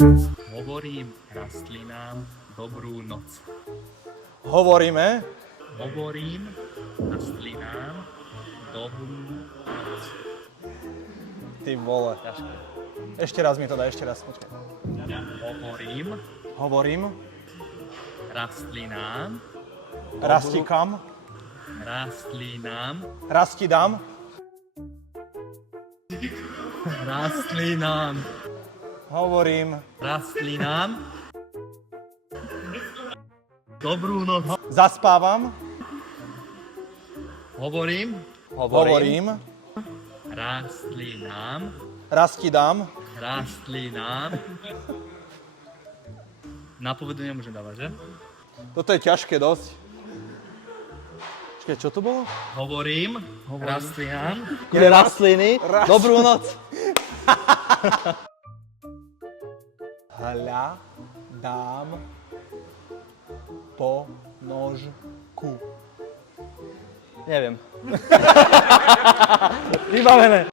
Hovorím rastlinám dobrú noc. Hovoríme. Hovorím rastlinám dobrú noc. Ty vole. Ťažké. Ešte raz mi to daj, ešte raz. Počkaj. Hovorím Hovorím. rastlinám Rastikam. rastlinám Rastidám. rastlinám Hovorím. rastlinám dobrú noc. Zaspávam. Hovorím Hovorím. rastlinám Rastidám. Napovedu nemôžem dávať, že? Toto je ťažké dosť. Počkaj, čo to bolo? Hovorím rastlinám Rastliny. Dobrú noc. Hľa dám po nožku. Neviem. Vybavené.